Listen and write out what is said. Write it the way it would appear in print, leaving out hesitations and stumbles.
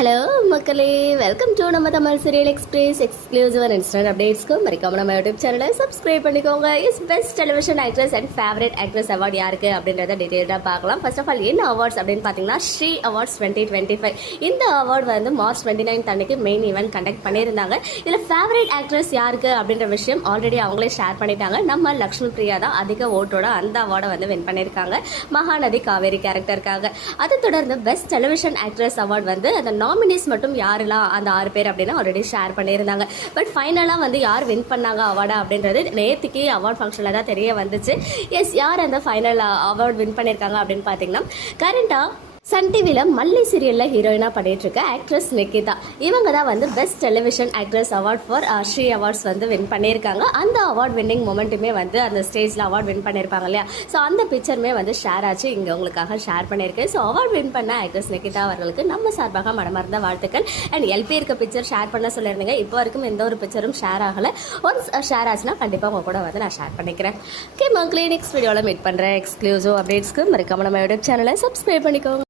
Hello மக்களே, welcome to நம்ம Tamil serial express exclusive and instant அப்டேட்ஸ்க்கு மறக்காம நம்ம யூடியூப் சேனலை சப்ஸ்கிரைப் பண்ணிக்கோங்க. Is best television actress and favourite actress award யாருக்கு அப்படின்றத டீட்டெயிலாக பார்க்கலாம். ஃபர்ஸ்ட் ஆஃப் ஆல் என்ன அவார்ட்ஸ் அப்படின்னு பார்த்தீங்கன்னா ஸ்ரீ அவார்ட்ஸ் 2025. இந்த அவார்டு வந்து மார்ச் 29 அன்னைக்கு மெயின் ஈவெண்ட் கண்டக்ட் பண்ணியிருந்தாங்க. இதில் ஃபேவரட் ஆக்ட்ரஸ் யாருக்கு அப்படின்ற விஷயம் ஆல்ரெடி அவங்களே ஷேர் பண்ணிட்டாங்க. நம்ம லக்ஷ்மி பிரியா தான் அதிக ஓட்டோட அந்த அவார்டை வந்து வின் பண்ணியிருக்காங்க மகாநதி காவேரி கேரக்டருக்காக. அதை தொடர்ந்து பெஸ்ட் டெலிவிஷன் ஆக்ட்ரஸ் அவார்டு வந்து அந்த நாமினிஸ் மட்டும் யாரெல்லாம் அந்த 6 பேர் அப்படின்னு ஆல்ரெடி ஷேர் பண்ணியிருந்தாங்க. பட் ஃபைனலாக வந்து யார் வின் பண்ணாங்க அவார்டா அப்படின்றது நேற்றுக்கே அவார்ட் ஃபங்க்ஷனில் தான் தெரிய வந்துச்சு. எஸ், யார் அந்த ஃபைனல் அவார்டு வின் பண்ணியிருக்காங்க அப்படின்னு பார்த்தீங்கன்னா கரண்டாக சன் டிவியில் மல்லி சீரியலில் ஹீரோயினாக பண்ணிட்டு இருக்க ஆக்ட்ரஸ் நிக்கிதா. இவங்க தான் வந்து best television actress award for Sri awards வந்து வின் பண்ணியிருக்காங்க. அந்த அவார்ட் வின்னிங் மொமெண்ட்டுமே வந்து அந்த ஸ்டேஜில் அவார்ட் வின் பண்ணியிருப்பாங்க இல்லையா, ஸோ அந்த பிக்சருமே வந்து ஷேர் ஆச்சு, இங்கே உங்களுக்காக ஷேர் பண்ணியிருக்கேன். ஸோ அவார்ட் வின் பண்ண ஆக்ட்ரஸ் நிக்கிதா அவர்களுக்கு நம்ம சார்பாக மனமார்ந்த வாழ்த்துக்கள். அண்ட் எல்பி இருக்க பிக்சர் ஷேர் பண்ண சொல்லியிருந்தீங்க. இப்போ வரைக்கும் எந்த ஒரு பிக்சரும் ஷேர் ஆகலை. ஒன்ஸ் ஷேர் ஆச்சுன்னா கண்டிப்பாக உங்க கூட வந்து நான் ஷேர் பண்ணிக்கிறேன். ஓகே மக்களே, நெக்ஸ்ட் வீடியோவில் மீட் பண்ணுறேன். எக்ஸ்க்ளூசிவ் அப்டேட்ஸ்க்கு மறக்காம நம்ம யூடியூப் சேனலை சப்ஸ்கிரைப் பண்ணிக்கோங்க.